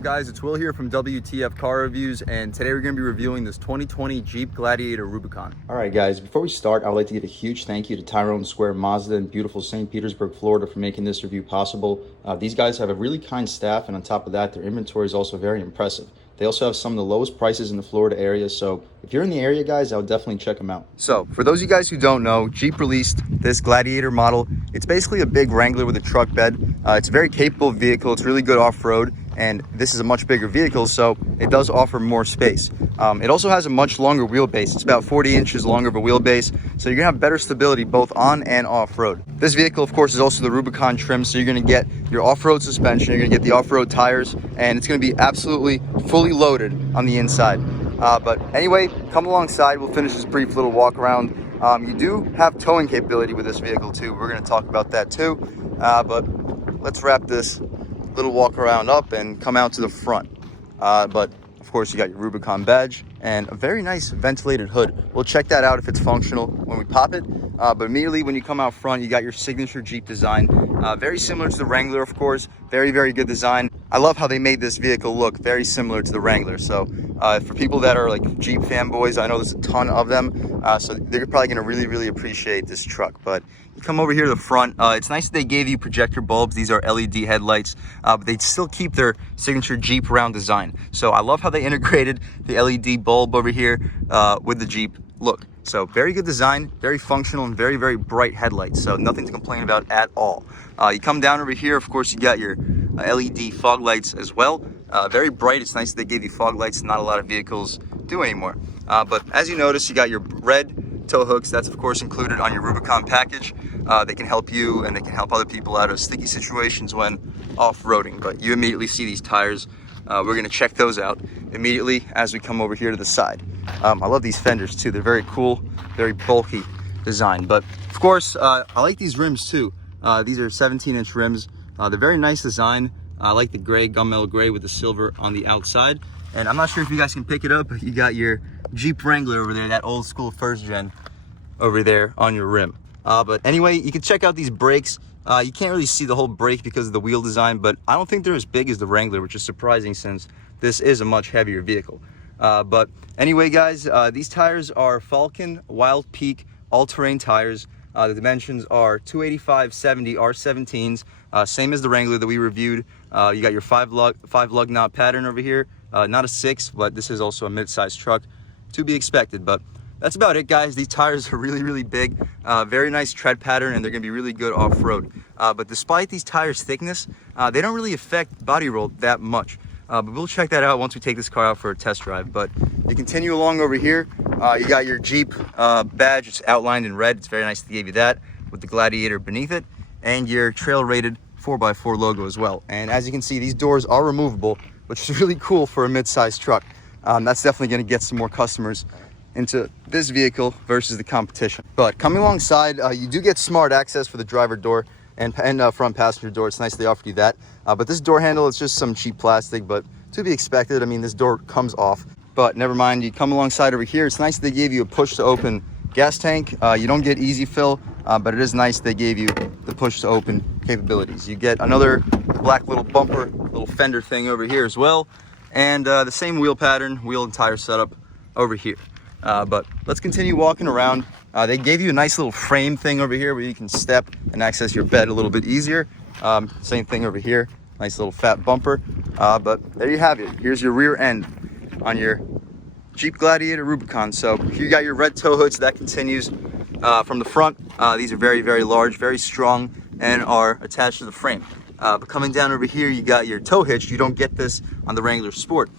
up guys, it's Will here from W.T.F Car Reviews, and today we're going to be reviewing this 2020 Jeep Gladiator Rubicon. Alright guys, before we start, I would like to give a huge thank you to Tyrone Square Mazda in beautiful St. Petersburg, Florida for making this review possible. These guys have a really kind staff, and on top of that, their inventory is also very impressive. They also have some of the lowest prices in the Florida area, so if you're in the area guys, I would definitely check them out. So, for those of you guys who don't know, Jeep released this Gladiator model. It's basically a big Wrangler with a truck bed. It's a very capable vehicle, it's really good off-road, and this is a much bigger vehicle, so it does offer more space. It also has a much longer wheelbase. It's about 40 inches longer of a wheelbase, so you're gonna have better stability both on and off-road. This vehicle, of course, is also the Rubicon trim, so you're gonna get your off-road suspension, you're gonna get the off-road tires, and it's gonna be absolutely fully loaded on the inside. But anyway, come alongside, we'll finish this brief little walk around. You do have towing capability with this vehicle too. We're gonna talk about that too, but let's wrap this little walk around up and come out to the front. But of course you got your Rubicon badge and a very nice ventilated hood. We'll check that out if it's functional when we pop it, but immediately when you come out front, you got your signature Jeep design, very similar to the Wrangler, of course. Very good design. I love how they made this vehicle look very similar to the Wrangler. So for people that are like Jeep fanboys, I know there's a ton of them, so they're probably going to really appreciate this truck. But you come over here to the front, it's nice that they gave you projector bulbs. These are LED headlights, but they still keep their signature Jeep round design. So I love how they integrated the LED bulb over here with the Jeep look. So very good design, very functional, and very bright headlights. So nothing to complain about at all. You come down over here, of course, you got your LED fog lights as well. Very bright. It's nice that they gave you fog lights. Not a lot of vehicles do anymore. But as you notice, you got your red tow hooks. That's of course included on your Rubicon package. They can help you and they can help other people out of sticky situations when off-roading. But you immediately see these tires. We're going to check those out immediately as we come over here to the side. I love these fenders too. They're very cool, very bulky design. But of course, I like these rims too. These are 17-inch rims. They're very nice design. I like the gray, gunmetal gray with the silver on the outside. And I'm not sure if you guys can pick it up, but you got your Jeep Wrangler over there, that old school first gen over there on your rim. But anyway, you can check out these brakes. You can't really see the whole brake because of the wheel design, but I don't think they're as big as the Wrangler, which is surprising since this is a much heavier vehicle. But anyway, guys, these tires are Falcon Wild Peak all-terrain tires. The dimensions are 285/70 R17s, same as the Wrangler that we reviewed. You got your five lug nut pattern over here. Not a 6, but this is also a mid-sized truck to be expected. But that's about it, guys. These tires are really big, very nice tread pattern, and they're going to be really good off-road. But despite these tires' thickness, they don't really affect body roll that much. But we'll check that out once we take this car out for a test drive. But you continue along over here, you got your Jeep badge. It's outlined in red. It's very nice they gave you that with the Gladiator beneath it, and your trail-rated 4x4 logo as well. And as you can see, these doors are removable, which is really cool for a mid-sized truck. That's definitely going to get some more customers into this vehicle versus the competition. But coming alongside, you do get smart access for the driver door and front passenger door. It's nice they offered you that. But this door handle is just some cheap plastic, but to be expected. I mean, this door comes off, but never mind. You come alongside over here. It's nice they gave you a push to open gas tank. You don't get easy fill, but it is nice they gave you the push to open capabilities. You get another black little bumper, little fender thing over here as well, and the same wheel pattern, wheel and tire setup over here. But let's continue walking around. They gave you a nice little frame thing over here where you can step and access your bed a little bit easier. Same thing over here, nice little fat bumper. But there you have it. Here's your rear end on your Jeep Gladiator Rubicon. So here you got your red tow hoods. That continues from the front. These are very large, very strong, and are attached to the frame. But coming down over here, you got your tow hitch. You don't get this on the Wrangler Sport.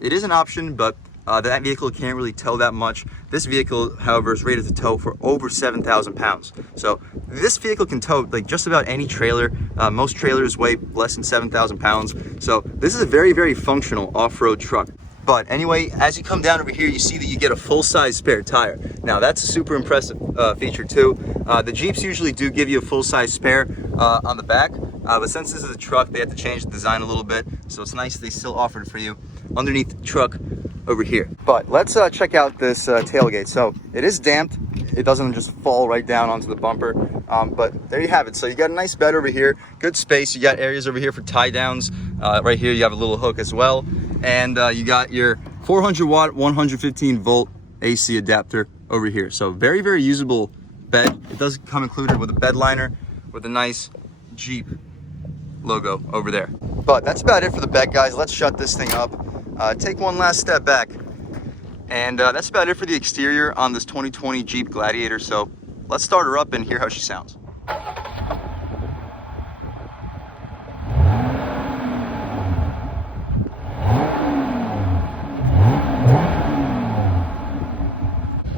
It is an option, but that vehicle can't really tow that much. This vehicle, however, is rated to tow for over 7,000 pounds. So this vehicle can tow like just about any trailer. Most trailers weigh less than 7,000 pounds. So this is a very functional off-road truck. But anyway, as you come down over here, you see that you get a full-size spare tire. Now that's a super impressive feature too. The Jeeps usually do give you a full-size spare on the back, but since this is a truck, they have to change the design a little bit. So it's nice they still offer it for you underneath the truck over here. But let's check out this tailgate. So it is damped. It doesn't just fall right down onto the bumper. But there you have it. So you got a nice bed over here, good space. You got areas over here for tie downs. Right here you have a little hook as well. And you got your 400 watt, 115 volt AC adapter over here. So very, very usable bed. It does come included with a bed liner with a nice Jeep logo over there. But that's about it for the bed, guys. Let's shut this thing up. Take one last step back. And that's about it for the exterior on this 2020 Jeep Gladiator. So let's start her up and hear how she sounds.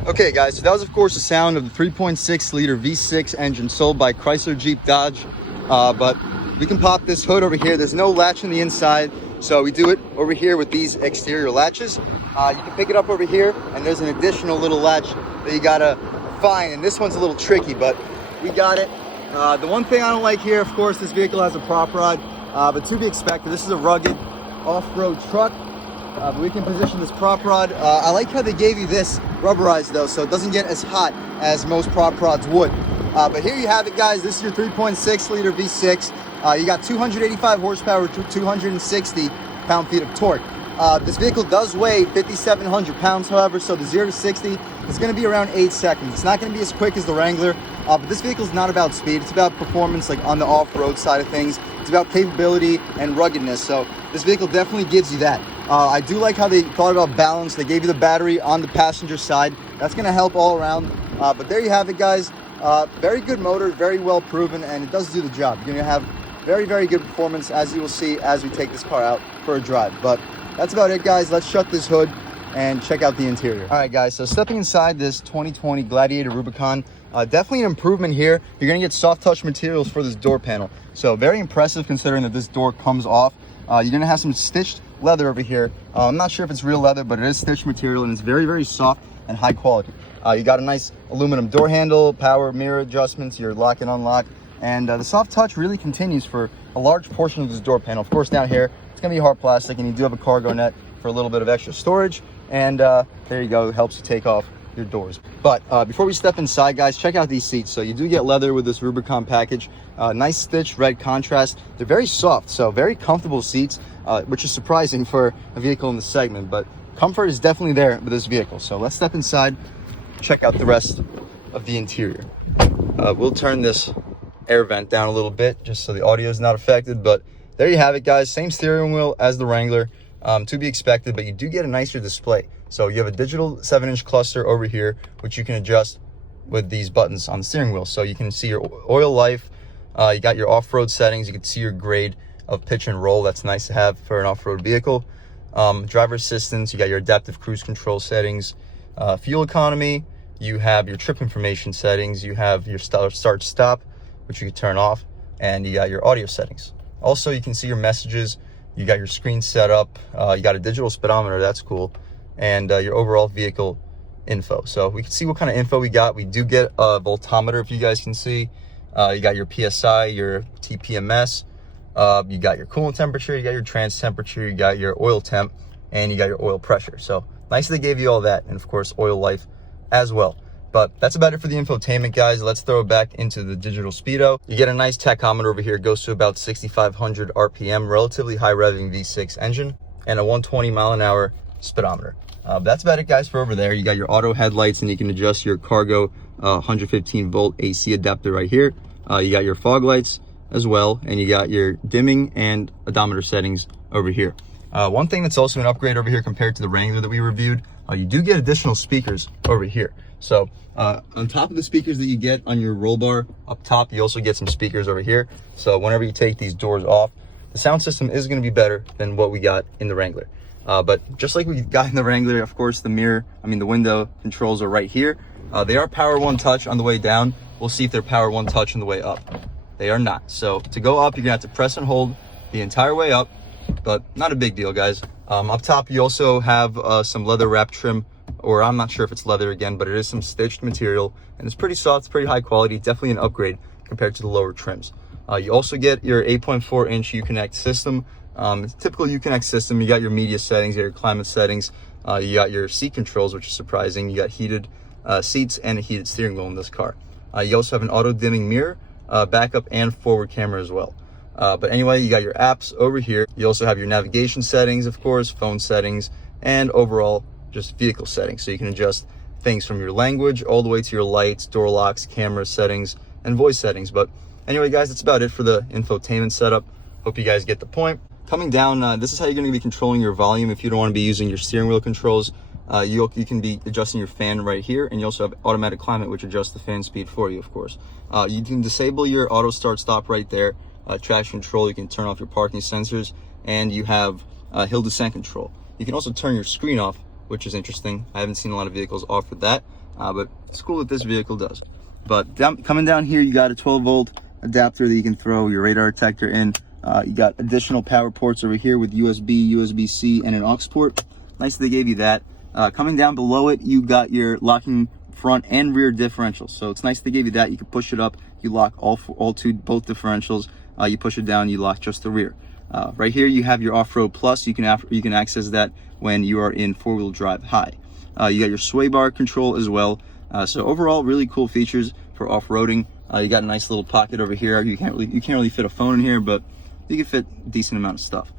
Okay guys, so that was of course the sound of the 3.6 liter V6 engine sold by Chrysler Jeep Dodge. But we can pop this hood over here. There's no latch on the inside, so we do it over here with these exterior latches. You can pick it up over here, and there's an additional little latch that you gotta find, and this one's a little tricky, but we got it. The one thing I don't like here, of course, this vehicle has a prop rod, but to be expected. This is a rugged off-road truck. But we can position this prop rod. I like how they gave you this rubberized though, so it doesn't get as hot as most prop rods would. But here you have it, guys. This is your 3.6 liter V6. You got 285 horsepower to 260 pound-feet of torque. This vehicle does weigh 5,700 pounds, however, so the 0 to 60 is going to be around 8 seconds. It's not going to be as quick as the Wrangler, but this vehicle is not about speed. It's about performance, like on the off-road side of things. It's about capability and ruggedness, so this vehicle definitely gives you that. I do like how they thought about balance. They gave you the battery on the passenger side. That's going to help all around. But there you have it, guys. Very good motor, very well proven, and it does do the job. You're going to have very, very good performance, as you will see as we take this car out for a drive. But that's about it, guys. Let's shut this hood and check out the interior. All right, guys, so stepping inside this 2020 Gladiator Rubicon, definitely an improvement here. You're gonna get soft touch materials for this door panel. So very impressive considering that this door comes off. You're gonna have some stitched leather over here. I'm not sure if it's real leather, but it is stitched material, and it's very, very soft and high quality. You got a nice aluminum door handle, power mirror adjustments, your lock and unlock, and the soft touch really continues for a large portion of this door panel. Of course, down here, it's gonna be hard plastic, and you do have a cargo net for a little bit of extra storage. And there you go, it helps you take off your doors. But before we step inside, guys, check out these seats. So you do get leather with this Rubicon package. Nice stitched red contrast. They're very soft, so very comfortable seats, which is surprising for a vehicle in the segment, but comfort is definitely there with this vehicle. So let's step inside, check out the rest of the interior. We'll turn this air vent down a little bit just so the audio is not affected, but there you have it, guys. Same steering wheel as the Wrangler. To be expected, but you do get a nicer display. So you have a digital 7-inch cluster over here, which you can adjust with these buttons on the steering wheel. So you can see your oil life, you got your off-road settings, you can see your grade of pitch and roll. That's nice to have for an off-road vehicle. Driver assistance, you got your adaptive cruise control settings, fuel economy, you have your trip information settings, you have your start stop, which you can turn off, and you got your audio settings. Also, you can see your messages. You got your screen set up, you got a digital speedometer, that's cool, and your overall vehicle info. So we can see what kind of info we got. We do get a voltometer, if you guys can see. You got your PSI, your TPMS, you got your coolant temperature, you got your trans temperature, you got your oil temp, and you got your oil pressure. So nice they gave you all that, and of course oil life as well. But that's about it for the infotainment, guys. Let's throw it back into the digital speedo. You get a nice tachometer over here. It goes to about 6,500 RPM, relatively high revving V6 engine, and a 120 mile an hour speedometer. That's about it, guys, for over there. You got your auto headlights, and you can adjust your cargo 115 volt AC adapter right here. You got your fog lights as well, and you got your dimming and odometer settings over here. One thing that's also an upgrade over here compared to the Wrangler that we reviewed, you do get additional speakers over here. So on top of the speakers that you get on your roll bar up top, you also get some speakers over here. So whenever you take these doors off, the sound system is going to be better than what we got in the Wrangler. But just like we got in the Wrangler, of course, the window controls are right here. They are power one touch on the way down. We'll see if they're power one touch on the way up. They are not. So to go up, you're gonna have to press and hold the entire way up, but not a big deal, guys. Up top, you also have some leather wrap trim, or I'm not sure if it's leather again, but it is some stitched material, and it's pretty soft, it's pretty high quality, definitely an upgrade compared to the lower trims. You also get your 8.4-inch Uconnect system. It's a typical Uconnect system. You got your media settings, you got your climate settings, you got your seat controls, which is surprising. You got heated seats and a heated steering wheel in this car. You also have an auto dimming mirror, backup and forward camera as well. But anyway, you got your apps over here. You also have your navigation settings, of course, phone settings, and overall just vehicle settings. So you can adjust things from your language all the way to your lights, door locks, camera settings, and voice settings. But anyway, guys, that's about it for the infotainment setup. Hope you guys get the point. Coming down, this is how you're going to be controlling your volume if you don't want to be using your steering wheel controls. You can be adjusting your fan right here, and you also have automatic climate, which adjusts the fan speed for you, of course. You can disable your auto start stop right there. Traction control, you can turn off your parking sensors, and you have hill descent control. You can also turn your screen off, which is interesting. I haven't seen a lot of vehicles offer that, but it's cool that this vehicle does. But coming down here, you got a 12-volt adapter that you can throw your radar detector in. You got additional power ports over here with USB, USB-C, and an aux port. Nice that they gave you that. Coming down below it, you got your locking front and rear differentials. So it's nice they gave you that. You can push it up, you lock both differentials. You push it down, you lock just the rear. Right here, you have your off-road plus. You can access that when you are in four-wheel drive high. You got your sway bar control as well. So overall, really cool features for off-roading. You got a nice little pocket over here. You can't really fit a phone in here, but you can fit a decent amount of stuff.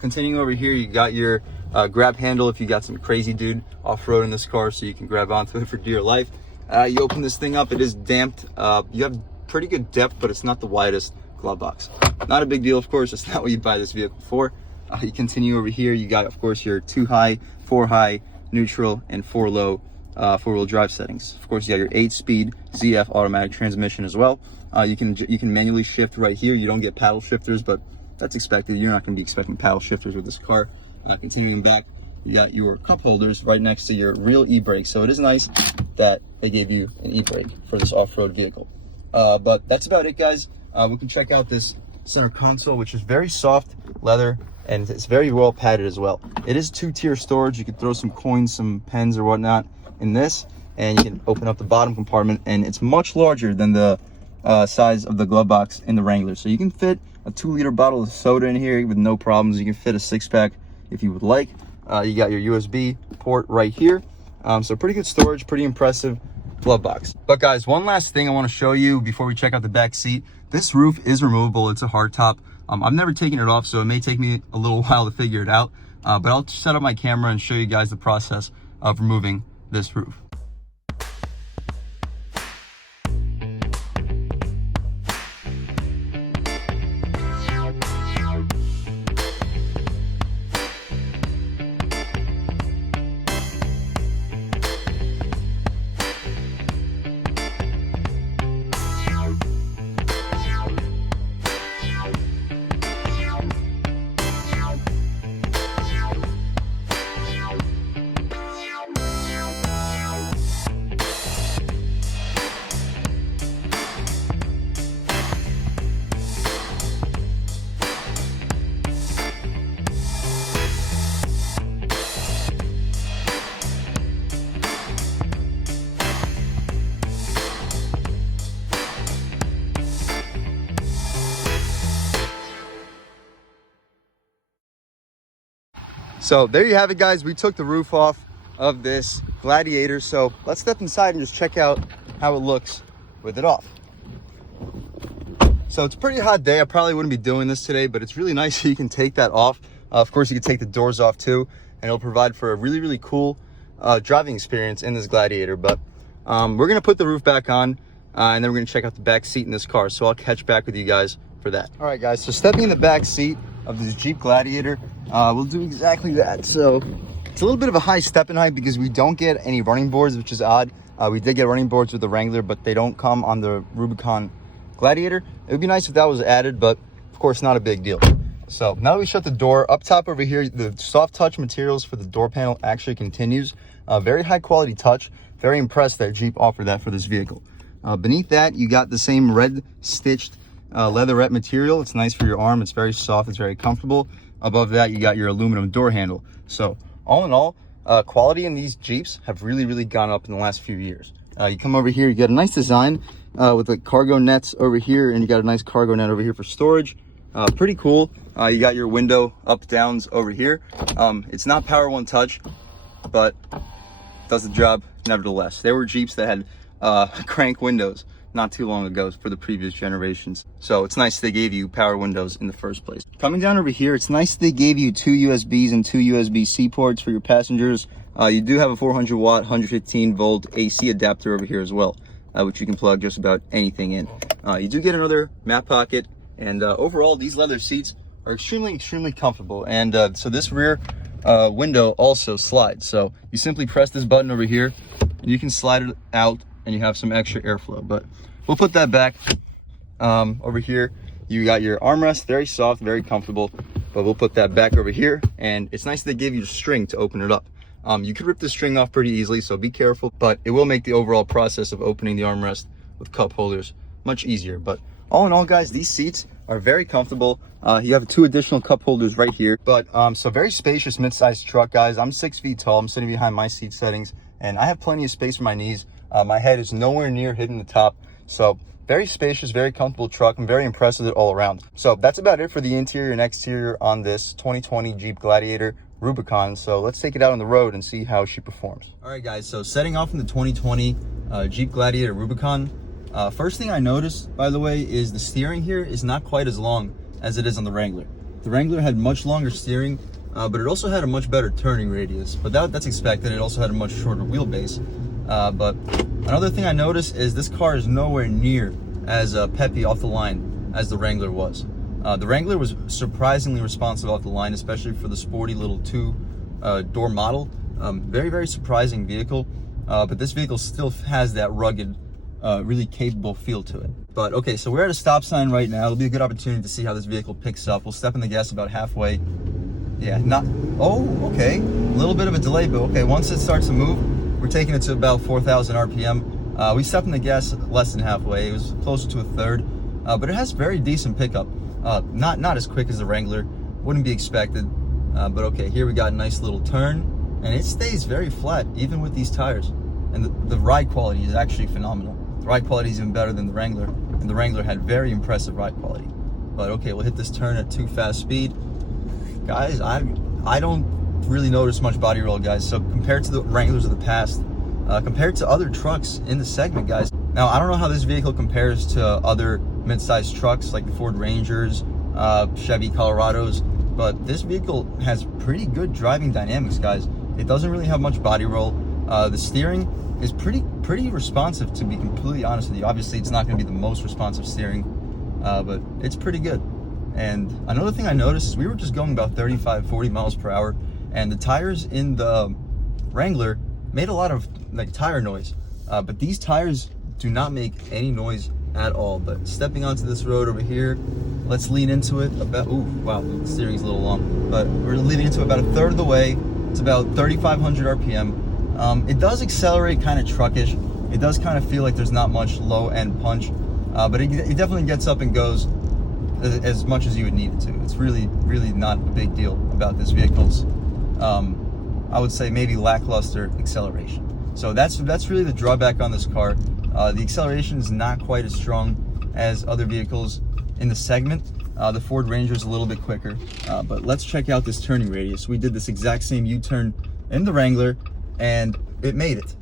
Continuing over here, you got your grab handle if you got some crazy dude off-road in this car, so you can grab onto it for dear life. You open this thing up, it is damped. You have pretty good depth, but it's not the widest glove box. Not a big deal, of course. It's not what you'd buy this vehicle for. You continue over here, you got, of course, your 2 high, 4 high, neutral, and 4 low four-wheel drive settings. Of course, you got your 8-speed ZF automatic transmission as well. You can manually shift right here. You don't get paddle shifters, but that's expected. You're not going to be expecting paddle shifters with this car. Continuing back, you got your cup holders right next to your real e-brake. So it is nice that they gave you an e-brake for this off-road vehicle. But that's about it, guys. We can check out this center console, which is very soft leather, and it's very well padded as well. It is 2-tier storage. You can throw some coins, some pens or whatnot in this, and you can open up the bottom compartment, and it's much larger than the size of the glove box in the Wrangler. So you can fit a 2-liter bottle of soda in here with no problems. You can fit a 6-pack if you would like. You got your USB port right here. So pretty good storage, pretty impressive glove box. But guys, one last thing I want to show you before we check out the back seat. This roof is removable. It's a hard top. I've never taken it off, so it may take me a little while to figure it out. But I'll set up my camera and show you guys the process of removing this roof. So there you have it, guys. We took the roof off of this Gladiator. So let's step inside and just check out how it looks with it off. So it's a pretty hot day. I probably wouldn't be doing this today, but it's really nice that you can take that off. Of course, you can take the doors off too, and it'll provide for a really, really cool driving experience in this Gladiator. But we're gonna put the roof back on, and then we're gonna check out the back seat in this car. So I'll catch back with you guys for that. All right, guys. So stepping in the back seat of this Jeep Gladiator, we'll do exactly that. So it's a little bit of a high step in height because we don't get any running boards, which is odd. We did get running boards with the Wrangler, but they don't come on the Rubicon Gladiator. It would be nice if that was added, but of course not a big deal. So now that we shut the door, up top over here, the soft touch materials for the door panel actually continues. Very high quality touch. Very impressed that Jeep offered that for this vehicle. Beneath that, you got the same red stitched leatherette material. It's nice for your arm. It's very soft. It's very comfortable. Above that, you got your aluminum door handle. So all in all, quality in these Jeeps have really, really gone up in the last few years. You come over here, you get a nice design with the cargo nets over here, and you got a nice cargo net over here for storage. Pretty cool. You got your window up downs over here. It's not Power One Touch, but does the job nevertheless. There were Jeeps that had crank windows not too long ago for the previous generations. So it's nice they gave you power windows in the first place. Coming down over here, it's nice they gave you 2 USBs and 2 USB-C ports for your passengers. You do have a 400 watt, 115 volt AC adapter over here as well, which you can plug just about anything in. You do get another map pocket, and overall these leather seats are extremely comfortable. And so this rear window also slides. So you simply press this button over here and you can slide it out and you have some extra airflow. But we'll put that back. Over here you got your armrest, very soft, very comfortable, but we'll put that back over here. And it's nice they give you the string to open it up. You could rip the string off pretty easily, so be careful, but it will make the overall process of opening the armrest with cup holders much easier. But all in all, guys, these seats are very comfortable. You have 2 additional cup holders right here, but so very spacious mid-sized truck, guys. I'm 6 feet tall. I'm sitting behind my seat settings, and I have plenty of space for my knees. My head is nowhere near hitting the top, so very spacious, very comfortable truck. I'm very impressed with it all around. So that's about it for the interior and exterior on this 2020 Jeep Gladiator Rubicon. So let's take it out on the road and see how she performs. All right, guys, so setting off in the 2020 Jeep Gladiator Rubicon, first thing I noticed, by the way, is the steering here is not quite as long as it is on the Wrangler. The Wrangler had much longer steering, but it also had a much better turning radius, but that's expected. It also had a much shorter wheelbase. But another thing I noticed is this car is nowhere near as peppy off the line as the Wrangler was. The Wrangler was surprisingly responsive off the line, especially for the sporty little 2-door model. Very surprising vehicle, but this vehicle still has that rugged, really capable feel to it. But okay, so we're at a stop sign right now. It'll be a good opportunity to see how this vehicle picks up. We'll step in the gas about halfway. Yeah, okay, a little bit of a delay, but okay, once it starts to move, we're taking it to about 4,000 RPM. We stepped in the gas less than halfway. It was closer to a third, but it has very decent pickup. Not as quick as the Wrangler, wouldn't be expected, but okay, here we got a nice little turn, and it stays very flat even with these tires, and the ride quality is actually phenomenal. The ride quality is even better than the Wrangler, and the Wrangler had very impressive ride quality. But okay, we'll hit this turn at 2 fast speed. Guys, I don't really notice much body roll, guys. So compared to the Wranglers of the past, compared to other trucks in the segment, guys. Now, I don't know how this vehicle compares to other mid-sized trucks like the Ford Rangers, Chevy Colorados, but this vehicle has pretty good driving dynamics, guys. It doesn't really have much body roll. The steering is pretty responsive, to be completely honest with you. Obviously, it's not going to be the most responsive steering, but it's pretty good. And another thing I noticed is we were just going about 35-40 miles per hour, and the tires in the Wrangler made a lot of like tire noise, but these tires do not make any noise at all. But stepping onto this road over here, let's lean into it about, ooh, wow, the steering's a little long, but we're leaning into it about a third of the way. It's about 3,500 RPM. It does accelerate kind of truckish. It does kind of feel like there's not much low end punch, but it definitely gets up and goes as much as you would need it to. It's really not a big deal about this vehicle's, I would say maybe lackluster acceleration. So that's really the drawback on this car. The acceleration is not quite as strong as other vehicles in the segment. The Ford Ranger is a little bit quicker, but let's check out this turning radius. We did this exact same U-turn in the Wrangler, and it made it.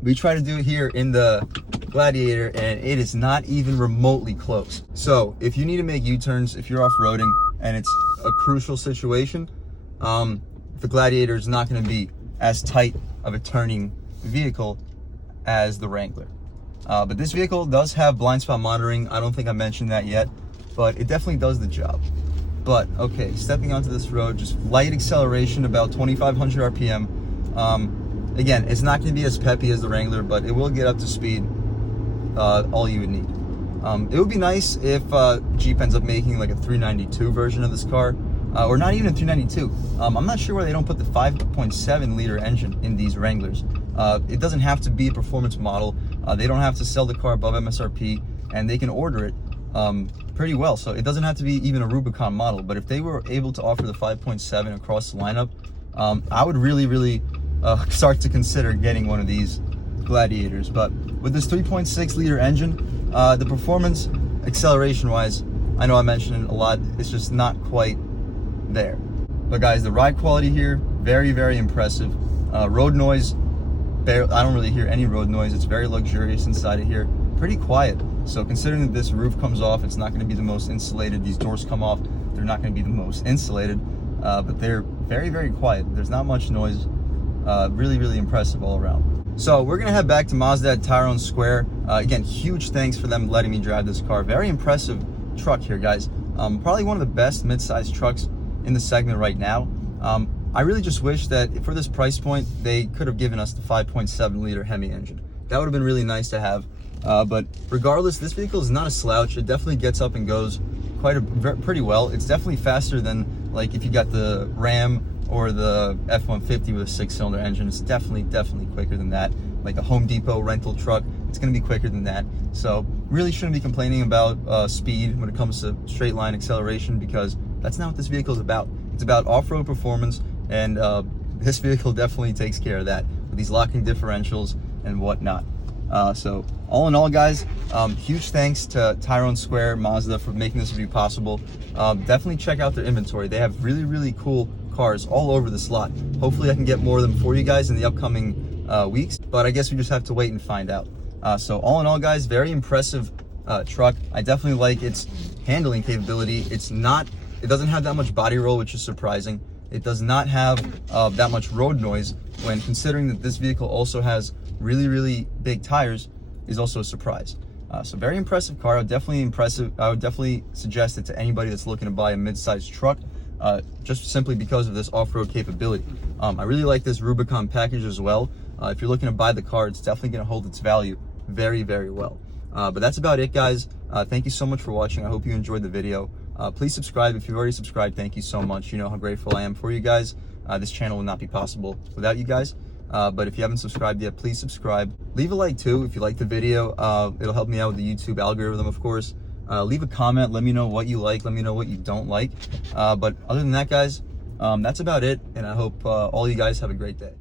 We try to do it here in the Gladiator, and it is not even remotely close. So if you need to make U-turns, if you're off-roading and it's a crucial situation, the Gladiator is not going to be as tight of a turning vehicle as the Wrangler. But this vehicle does have blind spot monitoring. I don't think I mentioned that yet, but it definitely does the job. But okay, stepping onto this road, just light acceleration, about 2,500 RPM. Again, it's not going to be as peppy as the Wrangler, but it will get up to speed, all you would need. It would be nice if Jeep ends up making like a 392 version of this car, or not even a 392. I'm not sure why they don't put the 5.7 liter engine in these Wranglers. It doesn't have to be a performance model. They don't have to sell the car above MSRP, and they can order it pretty well. So it doesn't have to be even a Rubicon model, but if they were able to offer the 5.7 across the lineup, I would really start to consider getting one of these Gladiators. But with this 3.6 liter engine, the performance acceleration wise, I know I mentioned it a lot, it's just not quite there. But guys, the ride quality here, very impressive. Road noise, I don't really hear any road noise. It's very luxurious inside of here, pretty quiet. So considering that this roof comes off, it's not going to be the most insulated. These doors come off, they're not going to be the most insulated, but they're very, very quiet. There's not much noise. Really, really impressive all around. So we're gonna head back to Mazda at Tyrone Square. Again, huge thanks for them letting me drive this car. Very impressive truck here, guys. Probably one of the best mid-sized trucks in the segment right now. I really just wish that for this price point, they could have given us the 5.7 liter Hemi engine. That would have been really nice to have. But regardless, this vehicle is not a slouch. It definitely gets up and goes pretty well. It's definitely faster than like if you got the Ram or the F-150 with a 6-cylinder engine. It's definitely quicker than that. Like a Home Depot rental truck, it's gonna be quicker than that. So really shouldn't be complaining about speed when it comes to straight line acceleration, because that's not what this vehicle is about. It's about off-road performance, and this vehicle definitely takes care of that with these locking differentials and whatnot. So all in all, guys, huge thanks to Tyrone Square Mazda for making this review possible. Definitely check out their inventory. They have really, really cool cars all over the slot. Hopefully I can get more of them for you guys in the upcoming weeks, but I guess we just have to wait and find out. So all in all, guys, very impressive truck. I definitely like its handling capability. It doesn't have that much body roll, which is surprising. It does not have that much road noise, when considering that this vehicle also has really, really big tires, is also a surprise. So very impressive car. I would definitely suggest it to anybody that's looking to buy a mid-sized truck, just simply because of this off-road capability. I really like this Rubicon package as well. If you're looking to buy the car, it's definitely going to hold its value very, very well. But that's about it, guys. Thank you so much for watching. I hope you enjoyed the video. Please subscribe. If you've already subscribed, thank you so much. You know how grateful I am for you guys. This channel would not be possible without you guys. But if you haven't subscribed yet, please subscribe. Leave a like too if you like the video. It'll help me out with the YouTube algorithm, of course. Leave a comment. Let me know what you like. Let me know what you don't like. But other than that, guys, that's about it. And I hope all you guys have a great day.